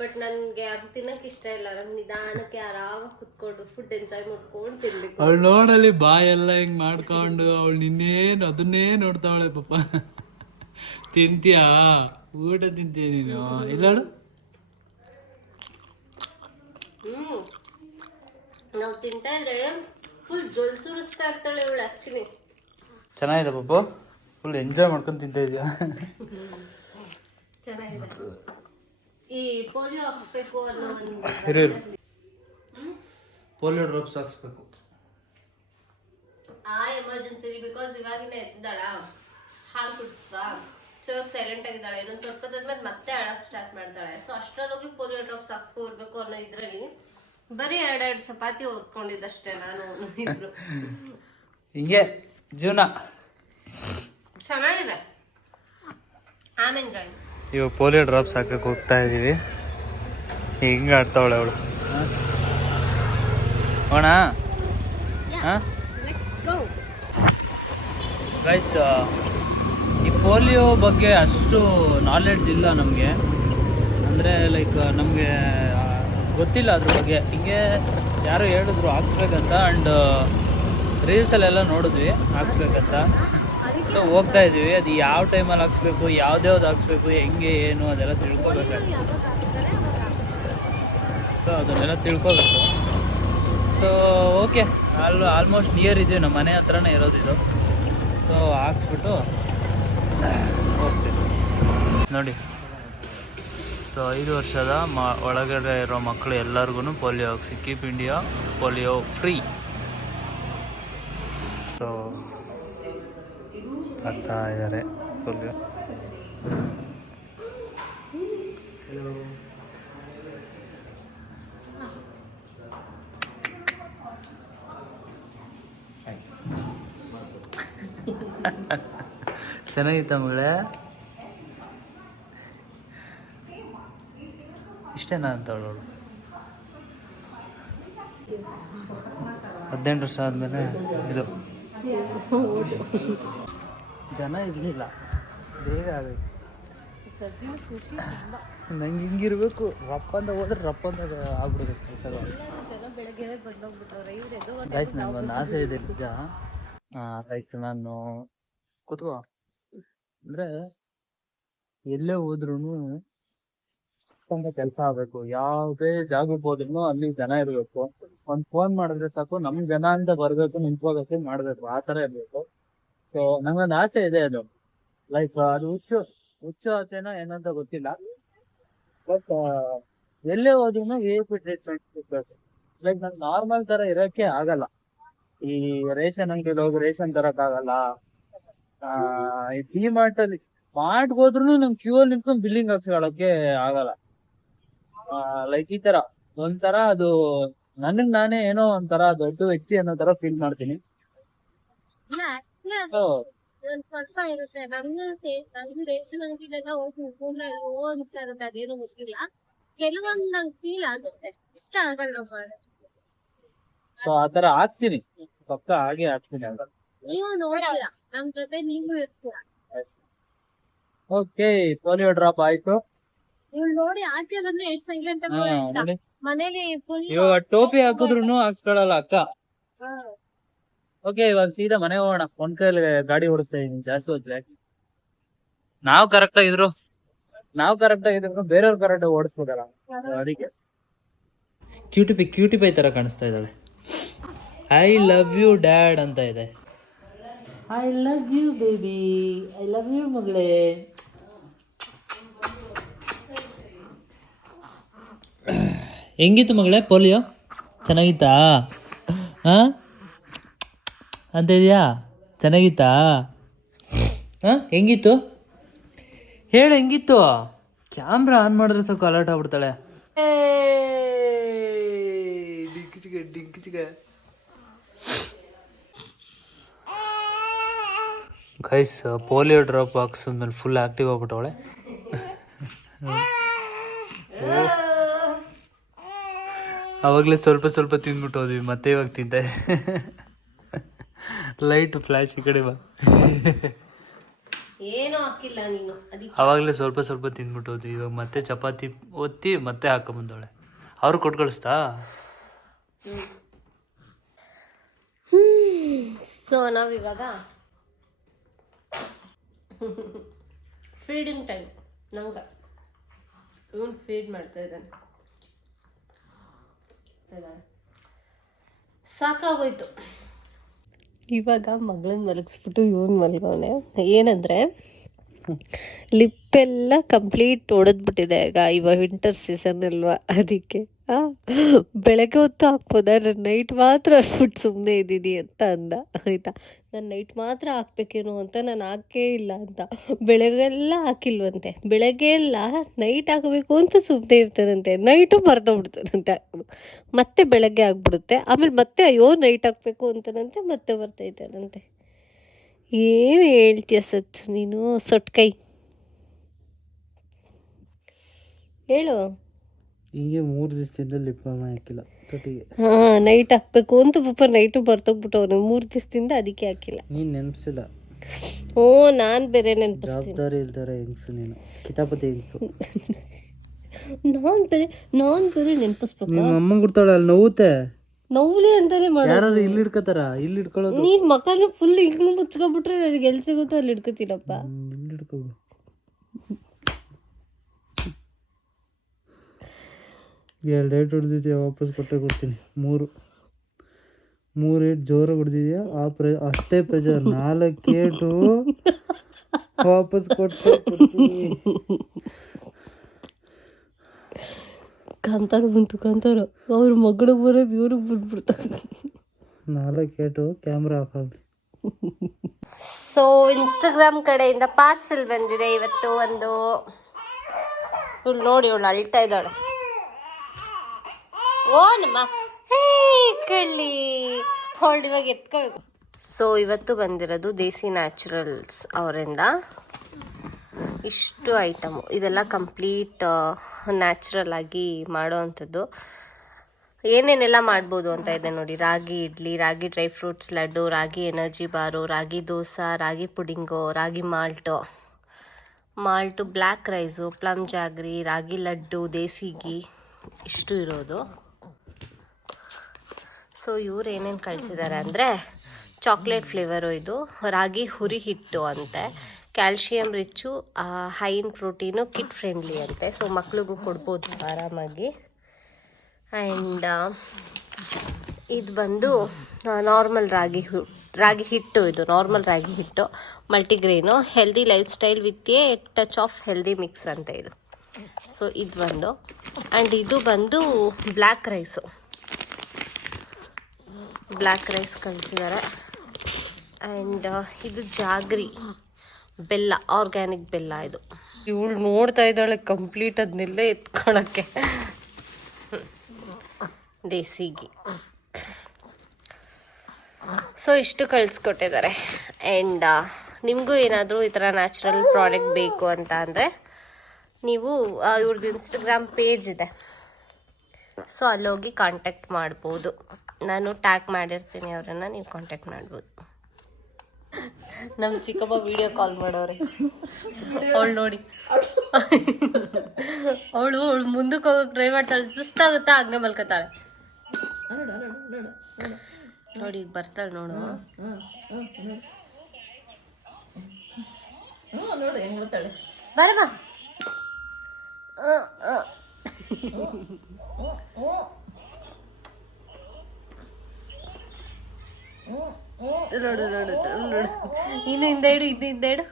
ಬಟ್ ನನಗೆ ಅದು ತಿನ್ನಕ್ಕೆ ಇಷ್ಟ ಇಲ್ಲ. ನಂಗೆ ನಿಧಾನಕ್ಕೆ ಆರಾಮಾಗಿ ಕುತ್ಕೊಂಡು ಫುಡ್ ಎಂಜಾಯ್ ಮಾಡ್ಕೊಂಡು ತಿನ್ಬೇಕು. ಅವಳು ಬಾಯ್ ಬಾಯೆಲ್ಲ ಹಿಂಗ್ ಮಾಡ್ಕೊಂಡು, ಅವಳು ನಿನ್ನೇನು ಅದನ್ನೇ ನೋಡ್ತಾವಳೆ ಪಾಪ. ತಿಂತೀಯಾ? ಊಟ ತಿಂತೀನಿ ನೀನು ಇಲ್ಲಾಡು ಹ್ಮ್. ನಾವು ತಿಂತಾ ಇದ್ರೆ ಫುಲ್ ಜೊಲ್ ಸುರಿಸ್ತಾ ಇರ್ತಾಳೆ ಇವಳು ಆಕ್ಚುಲಿ ಚೆನ್ನಾಗಿದೆ ಪಾಪು ಫುಲ್ ಎಂಜಾಯ್ ಮಾಡ್ಕೊಂಡು ತಿಂತಾ ಇದೆಯಾ? ಚೆನ್ನಾಗಿದೆ. ಈ ಪೋಲಿಯೋ ಹಾಕ್ಬೇಕು ಅನ್ನೋ ಒಂದು ಪೋಲಿಯೋ ಡ್ರಾಪ್ಸ್ ಹಾಕ್ಸ್ಬೇಕು. ಆ ಎಮರ್ಜೆನ್ಸಿ ಬಿಕಾಸ್ ಇವಾಗಿನ ಎದ್ದಾಳ ಹಾಲು ಕುಡಿಸ್ತಾ. ಸೊ ಇವಾಗ ಸೈಲೆಂಟ್ ಆಗಿದ್ದಾಳೆ ಇದೊಂದು ಸ್ವಲ್ಪ ಹೊತ್ತಾದ್ಮೇಲೆ ಮತ್ತೆ ಅಳಕ್ ಸ್ಟಾರ್ಟ್ ಮಾಡ್ತಾಳೆ. ಸೊ ಅಷ್ಟರಲ್ಲೋಗಿ ಪೋಲಿಯೋ ಡ್ರಾಪ್ಸ್ ಹಾಕ್ಸ್ಕೊಡ್ಬೇಕು ಅನ್ನೋ ಇದರಲ್ಲಿ ಬರೀ ಎರಡೆರಡು ಚಪಾತಿ ಓದ್ಕೊಂಡಿದ್ದಷ್ಟೇ ನಾನು ಇಬ್ರು. ಹಿಂಗೆ ಜೀವನ. ಚೆನ್ನಾಗಿದೆ. ಆಮ್ ಎಂಜಾಯ್ ಇವಾಗ ಪೋಲಿಯೋ ಡ್ರಾಪ್ಸ್ ಹಾಕಕ್ಕೆ ಹೋಗ್ತಾ ಇದ್ದೀವಿ ಹಿಂಗೆ ಆಡ್ತಾವಳೆ ಅವಳು. ಅಣ್ಣ ಹಾಂ? ಗೈಸ್ ಈ ಪೋಲಿಯೋ ಬಗ್ಗೆ ಅಷ್ಟು ನಾಲೆಡ್ಜ್ ಇಲ್ಲ ನಮಗೆ. ಅಂದರೆ ಲೈಕ್ ನಮಗೆ ಗೊತ್ತಿಲ್ಲ ಅದ್ರ ಬಗ್ಗೆ. ಹಿಂಗೆ ಯಾರು ಹೇಳಿದ್ರು, ಹಾಕ್ಸ್ಬೇಕಂತ. ಆ್ಯಂಡ್ ರೀಲ್ಸಲ್ಲೆಲ್ಲ ನೋಡಿದ್ವಿ, ಹಾಕ್ಸ್ಬೇಕಂತ. ಸೊ ಹೋಗ್ತಾ ಇದ್ದೀವಿ. ಅದು ಯಾವ ಟೈಮಲ್ಲಿ ಹಾಕ್ಸ್ಬೇಕು ಯಾವ್ದ್ಯಾವ್ದು ಹಾಕ್ಸ್ಬೇಕು, ಹೆಂಗೆ, ಏನು, ಅದೆಲ್ಲ ತಿಳ್ಕೊಬೇಕಾಗಿತ್ತು ಸೊ ಅದನ್ನೆಲ್ಲ ತಿಳ್ಕೊಬೇಕು. So okay all almost near ಇದ್ದೀವಿ ನಮ್ಮ ಮನೆ ಹತ್ರನೇ ಇರೋದಿದ್ದು ಸೊ ಹಾಕ್ಸ್ಬಿಟ್ಟು ನೋಡಿ. ಸೊ ಐದು ವರ್ಷದ ಮ ಒಳಗಡೆ ಇರೋ ಮಕ್ಕಳು ಎಲ್ಲರಿಗೂ ಪೋಲಿಯೋ ಹಾಕ್ಸಿ keep India polio free. So ಬರ್ತಾ ಇದ್ದಾರೆ ಪೋಲಿಯೋ. ಚೆನ್ನಾಗಿತ್ತ ಮಗಳೇ ಇಷ್ಟೇನಾ ಅಂತ ಅವಳು ಹದಿನೆಂಟು ವರ್ಷ ಆದಮೇಲೆ ಇದು. ಜನ ಇರಲಿಲ್ಲ. ಬೇಗ ಆಗೈತೆ ನಂಗೆ ಹಿಂಗಿರ್ಬೇಕು ರಪ್ಪ ಹೋದ್ರೆ ರಪ್ಪ ಅಂತ ಆಗ್ಬಿಡುತ್ತೆ ಕೆಲಸಗಳು. ಗಾಯ್ಸ್ ನಂಗೊಂದು ಆಸೆ ಇದೆ ನಿಜ ಲೈಕ್ ನಾನು ಕೂತ್ಕೋ. ಅಂದ್ರೆ ಎಲ್ಲೇ ಹೋದ್ರು ತಂದ ಕೆಲಸ ಆಗ್ಬೇಕು. ಯಾವುದೇ ಜಾಗಕ್ಕೆ ಹೋದ್ರು ಅಲ್ಲಿ ಜನ ಇರ್ಬೇಕು. ಒಂದ್ ಫೋನ್ ಮಾಡಿದ್ರೆ ಸಾಕು, ನಮ್ ಜನ ಅಂತ ಬರ್ಬೇಕು, ನಿಂತ್ಕೋಬೇಕು, ಮಾಡ್ಬೇಕು. ಆ ತರ ಇರ್ಬೇಕು. ಸೊ ನಂಗೊಂದು ಆಸೆ ಇದೆ ಅದು. ಲೈಕ್ ಅದು ಹುಚ್ಚು ಹುಚ್ಚು ಆಸೆನ ಏನಂತ ಗೊತ್ತಿಲ್ಲ. ಬಟ್ ಎಲ್ಲೇ ಹೋದ್ರು ಎ ಪಿ ಟ್ರೀಟ್ಮೆಂಟ್ ಸಿಗ್ಬೇಕು. ಲೈಕ್ ನಂಗೆ ನಾರ್ಮಲ್ ತರ ಇರಕ್ಕೆ ಆಗಲ್ಲ. ಈ ರೇಷನ್ ಅಂಗಡಿಲಿ ಹೋಗಿ ರೇಷನ್ ತರಕ್ ಆಗಲ್ಲ ಡಿ ಮಾರ್ಟ್ ಅಲ್ಲಿ ಮಾರ್ಟ್ ಹೋದ್ರು ನಮ್ ಕ್ಯೂ ಅಲ್ಲಿ ನಿಂತ್ಕೊಂಡು ಬಿಲ್ಲಿಂಗ್ ಹಾಕ್ಸ್ಕೊಳಕ್ಕೆ ಆಗಲ್ಲ. ಲೈಕ್ ಈ ತರ ಒಂಥರ ಅದು ನನಗ್ ನಾನೇ ಏನೋ ಒಂಥರ ದೊಡ್ಡ ವ್ಯಕ್ತಿ ಅನ್ನೋ ತರ ಫೀಲ್ ಮಾಡ್ತೀನಿ. So, ಒಂದ್ ಸ್ವಲ್ಪ ಇರುತ್ತೆ. ರೇಷನ್ ಅಂಗಡಿಲೆಲ್ಲ ಹೋಗಿ ಅದೇನು ಗೊತ್ತಿಲ್ಲ. ಕೆಲವೊಂದ್ ನಂಗೆ ಫೀಲ್ ಆಗುತ್ತೆ. ಇಷ್ಟ ಆಗಲ್ಲ ಮಾಡೋದು so ಆ ತರ ಹಾಕ್ತೀನಿ. ಪಕ್ಕ ಹಾಗೆ ಹಾಕ್ತೀನಿ. ನೀವು ನೋಡಿಲ್ಲ ನಮ್ ಜೊತೆ ನೀವು ಇರ್ತೀರ ಓಕೆ ಪೋಲಿಯೋ ಡ್ರಾಪ್ ಆಯ್ತು. ನೀವು ನೋಡಿ ಆಚೆ ಬಂದ್ರೆ ಎಷ್ಟ್ ಸೈಲೆಂಟ್ ಹಾ, ನೋಡಿ. ಮನೇಲಿ ಫುಲ್ ಇವಾಗ ಟೋಪಿ ಹಾಕಿದ್ರು ಹಾಕ್ಸ್ಕೊಳಲ್ಲ ಅಕ್ಕ. ಓಕೆ ಇವಾಗ ಸೀದಾ ಮನೆ ಹೋಗೋಣ. ಒಂದ್ ಕೈಯಲ್ಲಿ ಗಾಡಿ ಓಡಿಸ್ತಾ ಇದೀನಿ ಜಾಸ್ತಿ ಹೋದ್ರೆ ನಾವ್ ಕರೆಕ್ಟ್ ಆಗಿದ್ರು ನಾವ್ ಕರೆಕ್ಟ್ ಆಗಿದ್ರು ಬೇರೆಯವ್ರು ಕರೆಕ್ಟ್ ಓಡಿಸ್ಬೋದಲ್ಲ? ಅದಕ್ಕೆ. ಕ್ಯೂಟಿ ಪೈ ಕ್ಯೂಟಿ ಪೈ ತರ ಕಾಣಿಸ್ತಾ ಇದ್ದಾಳೆ. ಐ ಲವ್ ಯು ಡ್ಯಾಡ್ ಅಂತ ಇದೆ. I love you baby I love you ಮಗಳೇ. ಹೆಂಗಿತ್ತು ಮಗಳೇ? ಪೋಲಿಯೋ? ಚೆನ್ನಾಗಿತ್ತಾ? ಹಾಂ? ಅಂತ ಇದೆಯಾ ಚೆನ್ನಾಗಿತ್ತಾ? ಹಾಂ? ಹೆಂಗಿತ್ತು? ಹೇಳು ಹೆಂಗಿತ್ತು? ಕ್ಯಾಮ್ರಾ ಆನ್ ಮಾಡಿದ್ರೆ ಸ್ವಲ್ಪ ಅಲರ್ಟ್ ಆಗ್ಬಿಡ್ತಾಳೆ. ಡಿಂಕಿಚಿಗೆ ಡಿಂಕಿಚಿಗೆ ಗೈಸ್ ಪೋಲಿಯೋ ಡ್ರಾಪ್ ಹಾಕ್ಸಿದ್ಮೇಲೆ ಫುಲ್ ಆಕ್ಟಿವ್ ಆಗ್ಬಿಟ್ಟವಳೆ. ಅವಾಗಲೇ ಸ್ವಲ್ಪ ಸ್ವಲ್ಪ ತಿಂದ್ಬಿಟ್ಟು ಹೋದ್ವಿ ಮತ್ತೆ ಇವಾಗ ತಿಂದೆ. ಲೈಟ್ ಫ್ಲಾಶ್ ಈ ಕಡೆ ಬಾ. ಏನು ಹಾಕಿಲ್ಲ ನೀನು ಸ್ವಲ್ಪ ಸ್ವಲ್ಪ ತಿಂದ್ಬಿಟ್ಟು ಹೋದ್ವಿ ಇವಾಗ ಮತ್ತೆ ಚಪಾತಿ ಒತ್ತಿ ಮತ್ತೆ ಹಾಕೊಂಬಂದವಳೆ. ಅವ್ರು ಕೊಟ್ಟು ಕಳಿಸ್ತಾ? ಸೊ ನಾವಿವಾಗ ಫೀಡಿಂಗ್ ಟೈಮ್ ನಂಗೆ. ಇವನು ಫೀಡ್ ಮಾಡ್ತಾ ಇದ್ದಾನೆ. ಸಾಕಾಗೋಯ್ತು. ಇವಾಗ ಮಗಳನ್ನ ಮಲಗಿಸ್ಬಿಟ್ಟು ಇವನ್ ಮಲ್ಗವನೆ ಏನಂದ್ರೆ ಲಿಪ್ಪೆಲ್ಲ ಕಂಪ್ಲೀಟ್ ಒಡೆದ್ಬಿಟ್ಟಿದೆ ಈಗ ಇವಾಗ ವಿಂಟರ್ ಸೀಸನ್ ಅಲ್ವಾ? ಅದಕ್ಕೆ ಬೆಳಗ್ಗೆ ಹೊತ್ತು ಹಾಕ್ಬೋದಾ? ನೈಟ್ ಮಾತ್ರ ಫುಡ್ ಸುಮ್ಮನೆ ಇದ್ದೀನಿ ಅಂತ ಅಂದ, ಆಯ್ತಾ? ನಾನು ನೈಟ್ ಮಾತ್ರ ಹಾಕ್ಬೇಕೇನೋ ಅಂತ ನಾನು ಹಾಕೇ ಇಲ್ಲ ಅಂತ. ಬೆಳಗ್ಗೆಲ್ಲ ಹಾಕಿಲ್ವಂತೆ. ಬೆಳಗ್ಗೆ ಎಲ್ಲ ನೈಟ್ ಹಾಕಬೇಕು ಅಂತ ಸುಮ್ಮನೆ ಇರ್ತದಂತೆ ನೈಟು ಮರ್ತೋಗ್ಬಿಡ್ತಾನಂತೆ. ಮತ್ತೆ ಬೆಳಗ್ಗೆ ಆಗ್ಬಿಡುತ್ತೆ. ಆಮೇಲೆ ಮತ್ತೆ ಅಯ್ಯೋ ನೈಟ್ ಹಾಕ್ಬೇಕು ಅಂತನಂತೆ ಮತ್ತೆ ಬರ್ತೈತಾನಂತೆ ಏನು ಹೇಳ್ತೀಯ ಸಚ್ಚು ನೀನು ಸೊಟ್ಕೈ. ಹೇಳು. ಹೀಗೆ ಮೂರು ದಿವಸದಿಂದ ಲಿಪ್ ಬಾಮ್ ಹಾಕಿಲ್ಲ ತೊಟ್ಟಿಗೆ. ಹಾಂ ನೈಟ್ ಹಾಕ್ಬೇಕು ಅಂತ ಪಾಪ ನೈಟು ಬರ್ತೋಗ್ಬಿಟ್ಟವ್ರು ಮೂರು ದಿವಸದಿಂದ ಅದಕ್ಕೆ ಹಾಕಿಲ್ಲ. ನೀನು ನೆನಪಿಸಿಲ್ಲ? ಓ ನಾನು ಬೇರೆ ನೆನಪಿಸ್ತೀನಿ. ಜವಾಬ್ದಾರಿ ಇಲ್ದಾರೆ ಹೆಂಗ್ಸು ನೀನು? ಕಿತಾಪತಿ ಹೆಂಗ್ಸು? ನಾನು ಬೇರೆ ನಾನು ಬೇರೆ ನೆನಪಿಸ್ಬೇಕು? ನಿಮ್ಮ ಅಮ್ಮ ಕೊಡ್ತಾಳೆ ಅಲ್ಲಿ ನೋವುತ್ತೆ. ನೋವ್ಲಿ ಅಂತಾನೆ ಮಾಡೋದು. ಇಲ್ಲಿ ಹಿಡ್ಕೋತಾರ? ಇಲ್ಲಿ ಹಿಡ್ಕೊಳ್ಳೋದು? ನೀನ್ ಮಕ್ಕಳು ಫುಲ್ ಹಿಂಗ್ ಮುಚ್ಕೊಬಿಟ್ರೆ ನನಗೆ ಎಲ್ಲಿ ಸಿಗುತ್ತೋ ಅಲ್ಲಿ ಹಿಡ್ಕೊತೀನಪ್ಪ. ಹ್ಮ್, ಇಲ್ಲಿ ಹಿಡ್ಕೊ ಎರಡು ಏಟ್ ಹೊಡೆದಿದ್ಯಾ? ವಾಪಸ್ ಕೊಟ್ಟೆ ಕೊಡ್ತೀನಿ. ಮೂರು. ಮೂರು ಏಟ್ ಜೋರಾಗಿ ಹೊಡೆದಿದ್ಯಾ? ಆ ಪ್ರ ಅಷ್ಟೇ ಪ್ರೆಜರ್ ನಾಲ್ಕು ಏಟು. ವಾಪಸ್ ಕೊಟ್ಟೆ ಕೊಡ್ತೀನಿ. ಕಾಂತಾರ ಬಂತು ಕಾಂತಾರ. ಅವ್ರ ಮಗಳು ಬರೋದು ಇವ್ರಿಗೆ ಬಂದ್ಬಿಡ್ತಾರೆ. ನಾಲ್ಕು ಏಟು ಕ್ಯಾಮ್ರಾ ಆಫ್ ಆಗಲಿ ಸೊ ಇನ್ಸ್ಟಾಗ್ರಾಮ್ ಕಡೆಯಿಂದ ಪಾರ್ಸೆಲ್ ಬಂದಿದೆ ಇವತ್ತು ಒಂದು. ಇವ್ಳು ನೋಡಿ ಇವಳು ಅಳ್ತಾ ಇದ್ದಾಳೆ. ಓ ನಮ್ಮ ಹೇ, ಕಳ್ಳಿ. ಹೊಳ್ಳಿ ಇವಾಗ ಎತ್ಕೋಬೇಕು. ಸೊ ಇವತ್ತು ಬಂದಿರೋದು ದೇಸಿ ನ್ಯಾಚುರಲ್ಸ್ ಅವರಿಂದ. ಇಷ್ಟು ಐಟಮು ಇದೆಲ್ಲ ಕಂಪ್ಲೀಟ್ ನ್ಯಾಚುರಲ್ ಆಗಿ ಮಾಡೋ ಏನೇನೆಲ್ಲ ಮಾಡ್ಬೋದು ಅಂತ ಇದೆ ನೋಡಿ. Ragi idli, ragi dry fruits laddu, ragi energy bar ragi dosa, ragi pudding, ragi malt malt black rice plum jaggery ragi laddu ದೇಸಿಗಿ ಇಷ್ಟು ಇರೋದು. ಸೊ ಇವ್ರು ಏನೇನು ಕಳಿಸಿದ್ದಾರೆ ಅಂದರೆ ಚಾಕ್ಲೇಟ್ ಫ್ಲೇವರು ಇದು, ರಾಗಿ ಹುರಿ ಹಿಟ್ಟು ಅಂತೆ. Calcium rich high in protein kid friendly ಅಂತೆ. ಸೊ ಮಕ್ಳಿಗೂ ಕೊಡ್ಬೋದು ಆರಾಮಾಗಿ. ಆ್ಯಂಡ್ ಇದು ಬಂದು ನಾರ್ಮಲ್ ರಾಗಿ ರಾಗಿ ಹಿಟ್ಟು ಇದು ನಾರ್ಮಲ್ ರಾಗಿ ಹಿಟ್ಟು multigrain healthy lifestyle with a touch of healthy mix ಅಂತ ಇದು. ಸೊ ಇದು ಬಂದು ಆ್ಯಂಡ್ ಇದು ಬಂದು ಬ್ಲ್ಯಾಕ್ ರೈಸು ಬ್ಲ್ಯಾಕ್ ರೈಸ್ ಕಳಿಸಿದ್ದಾರೆ ಆ್ಯಂಡ್ ಇದು ಜಾಗ್ರಿ. ಬೆಲ್ಲ ಆರ್ಗ್ಯಾನಿಕ್ ಬೆಲ್ಲ ಇದು. ಇವಳು ನೋಡ್ತಾ ಇದ್ದಾಳೆ ಕಂಪ್ಲೀಟ್ ಅದನ್ನೆಲ್ಲ ಎತ್ಕೊಳಕ್ಕೆ. ದೇಸಿಗಿ. ಸೊ ಇಷ್ಟು ಕಳಿಸ್ಕೊಟ್ಟಿದ್ದಾರೆ. ಆ್ಯಂಡ್ ನಿಮಗೂ ಏನಾದರೂ ಈ ಥರ ನ್ಯಾಚುರಲ್ ಪ್ರಾಡಕ್ಟ್ ಬೇಕು ಅಂತ ಅಂದರೆ ನೀವು ಇವ್ರದ್ದು ಇನ್ಸ್ಟಾಗ್ರಾಮ್ ಪೇಜ್ ಇದೆ. ಸೊ ಅಲ್ಲೋಗಿ ಕಾಂಟ್ಯಾಕ್ಟ್ ಮಾಡ್ಬೋದು. ನಾನು ಟ್ಯಾಗ್ ಮಾಡಿರ್ತೀನಿ ಅವರನ್ನು ನೀವು ಕಾಂಟ್ಯಾಕ್ಟ್ ಮಾಡ್ಬೋದು. ನಮ್ಮ ಚಿಕ್ಕಪ್ಪ ವಿಡಿಯೋ ಕಾಲ್ ಮಾಡೋರೆ. ಅವಳು ನೋಡಿ. ಅವಳು ಅವಳು ಮುಂದಕ್ಕೆ ಹೋಗಕ್ಕೆ ಟ್ರೈ ಮಾಡ್ತಾಳೆ ಸುಸ್ತಾಗುತ್ತಾ ಹಂಗೆ ಮಲ್ಕೋತಾಳೆ. ನೋಡಿ ಈಗ ಬರ್ತಾಳೆ ನೋಡು. ನೋಡು ಹೆಂಗ್ ಬರ್ತಾಳೆ. ಬರಮ್ಮ ನೋಡು ನೋಡು ನೋಡು ನೋಡು ಇನ್ನು ಹಿಂದೆ ಇಡು ಇನ್ನು ಹಿಂದೆ ಇಡು.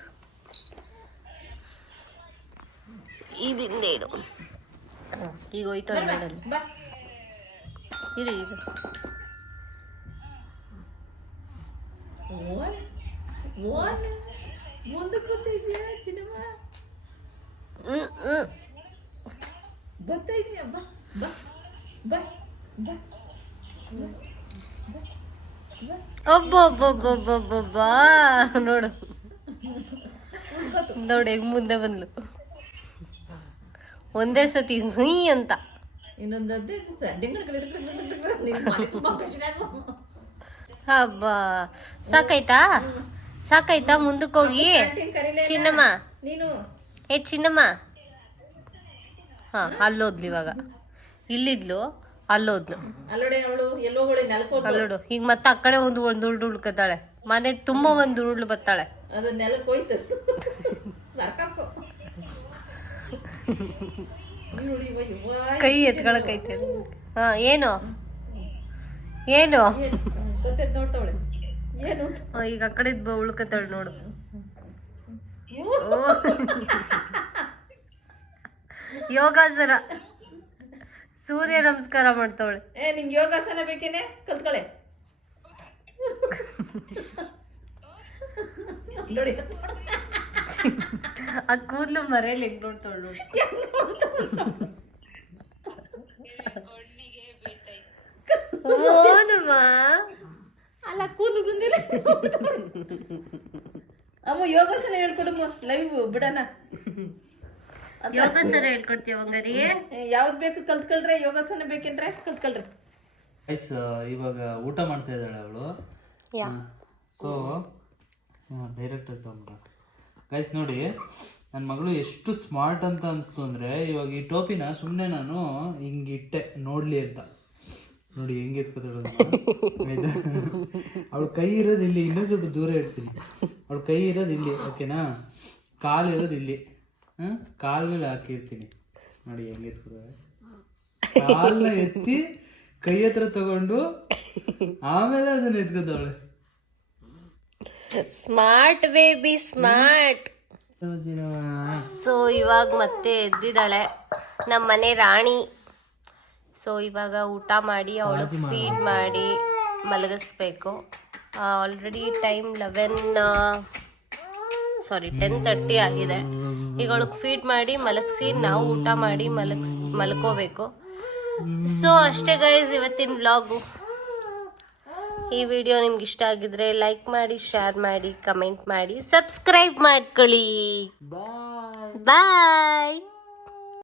ಇದು ಹಿಂದೆ ಇಡು. ಈಗ ಹೋಯ್ತು ನೋಡಲ್ಲಿ. ಬಾ. ಇರು ಇರು. ಮುಂದಕ್ಕೆ ಚಿನ್ನಮ್ಮ? ಬಾ ಬಾ ಬಾ ಬಾ. ಒಬ್ಬೊಬ್ಬೊಬ್ಬೊಬ್ಬೊಬ್ಬ ನೋಡು ನೋಡಿ ಹೆಂಗ್ ಮುಂದೆ ಬಂದ್ಲು ಒಂದೇ ಸತಿ ಸುಯಿ ಅಂತ ಹಬ್ಬ ಸಾಕಾಯ್ತಾ ಸಾಕಾಯ್ತಾ ಮುಂದಕ್ಕೆ ಹೋಗಿ ಚಿನ್ನಮ್ಮ ನೀನು ಏ ಚಿನ್ನಮ್ಮ ಹಾ ಅಲ್ಲೋದ್ಲು ಇವಾಗ ಇಲ್ಲಿದ್ಲು ಅಲ್ಲೋದ್ಲು. ಅಲ್ಲೋಡೆ ಈಗ ಮತ್ತೆ ಆ ಕಡೆ ಒಂದು ಒಂದು ಉಳ್ಳು ಉಳ್ಕತಾಳೆ ಮನೆ ತುಂಬಾ ಒಂದು ಉಳ್ಳು ಬತ್ತಾಳೆ. ಕೈ ಎತ್ಕೊಳಕೈತೆ ಹಾ ಏನು? ಏನು? ಈಗ ಆ ಕಡೆ ಉಳ್ಕತಾಳೆ ನೋಡು. ಯೋಗಾಸನ. ಸೂರ್ಯ ನಮಸ್ಕಾರ ಮಾಡ್ತಾವಳೆ. ಏ ನಿಂಗೆ ಯೋಗಾಸನ ಬೇಕೇನೆ? ಕಲ್ತ್ಕೊಳೆ. ನೋಡಿ. ಆ ಕೂದಲು ಮರೆಯಲ್ಲಿ ಹೆಂಗ್ ನೋಡ್ತಾವಳು ನೋಡಿ. ಓನಮ್ಮ ಅಲ್ಲ ಕೂದಲು ಸುಂದಿಲ್ಲ. ಅಮ್ಮ ಯೋಗಾಸನ ಹೇಳ್ಕೊಡಮ್ಮ. ಲೈವ್ ಬಿಡಣ. ಯೋಗಾಸನ ಹೇಳ್ಕೊಡ್ತೀವಿ ಹಂಗಾರಿ ಯಾವ್ದು ಬೇಕು ಕಲ್ತ್ಕೊಳ್ರೆ ಯೋಗಾಸನ ಬೇಕೇನ್ರೆ? ಕಲ್ತ್ಕೊಳ್ರಿ. ಗೈಸ್ ಇವಾಗ ಊಟ ಮಾಡ್ತಾ ಇದ್ದಾಳೆ ಅವಳು. ಯಾ. ಸೊ ಡೈರೆಕ್ಟ್ ತಗೊಂಡ ಗೈಸ್ ನೋಡಿ ನನ್ನ ಮಗಳು ಎಷ್ಟು ಸ್ಮಾರ್ಟ್ ಅಂತ ಅನಿಸ್ತು ಅಂದರೆ ಇವಾಗ ಈ ಟೋಪಿನ ಸುಮ್ಮನೆ ನಾನು ಹಿಂಗೆ ಇಟ್ಟೆ ನೋಡಲಿ ಅಂತ. ನೋಡಿ ಹೆಂಗೆ ಎತ್ಕೋತಾಳೆ ಅವಳ ಕೈ ಇರೋದು ಇಲ್ಲಿ ಇನ್ನೊಂದು ಸ್ವಲ್ಪ ದೂರ ಇಡ್ತೀನಿ ಅವಳ ಕೈ ಇರೋದು ಇಲ್ಲಿ ಓಕೆನಾ ಕಾಲು ಇರೋದು ಇಲ್ಲಿ. ಕಾಲ್ ಮೇಲೆ ಹಾಕಿರ್ತೀನಿ. ನೋಡಿ ಹೆಂಗೆ ಕಾಲ್ನ ಕಾಲನ್ನ ಎತ್ತಿ ಕೈ ಹತ್ರ ತಗೊಂಡು ಆಮೇಲೆ ಅದನ್ನ ಎತ್ಕೋತಾಳೆ ಸ್ಮಾರ್ಟ್ ಬೇಬಿ ಸ್ಮಾರ್ಟ್ ಸೊ ಇವಾಗ ಮತ್ತೆ ಎದ್ದಿದ್ದಾಳೆ ನಮ್ಮ ಮನೆ ರಾಣಿ. ಸೊ ಇವಾಗ ಊಟ ಮಾಡಿ ಅವಳಿಗೆ ಫೀಡ್ ಮಾಡಿ. ಮಲಗಿಸ್ಬೇಕು. Already time eleven sorry ten thirty ಆಗಿದೆ. ಈಗ ಅವಳಿಗೆ ಫೀಡ್ ಮಾಡಿ ಮಲಗಿಸಿ ನಾವು ಊಟ ಮಾಡಿ ಮಲಗಿಸ್ ಮಲ್ಕೋಬೇಕು. ಸೊ ಅಷ್ಟೇ ಗೈಸ್ ಇವತ್ತಿನ ವ್ಲಾಗು ಈ ವಿಡಿಯೋ ನಿಮ್ಗೆ ಇಷ್ಟ ಆಗಿದ್ರೆ ಲೈಕ್ ಮಾಡಿ ಶೇರ್ ಮಾಡಿ ಕಮೆಂಟ್ ಮಾಡಿ ಸಬ್ಸ್ಕ್ರೈಬ್ ಮಾಡ್ಕೊಳ್ಳಿ. ಬಾಯ್ ಬಾಯ್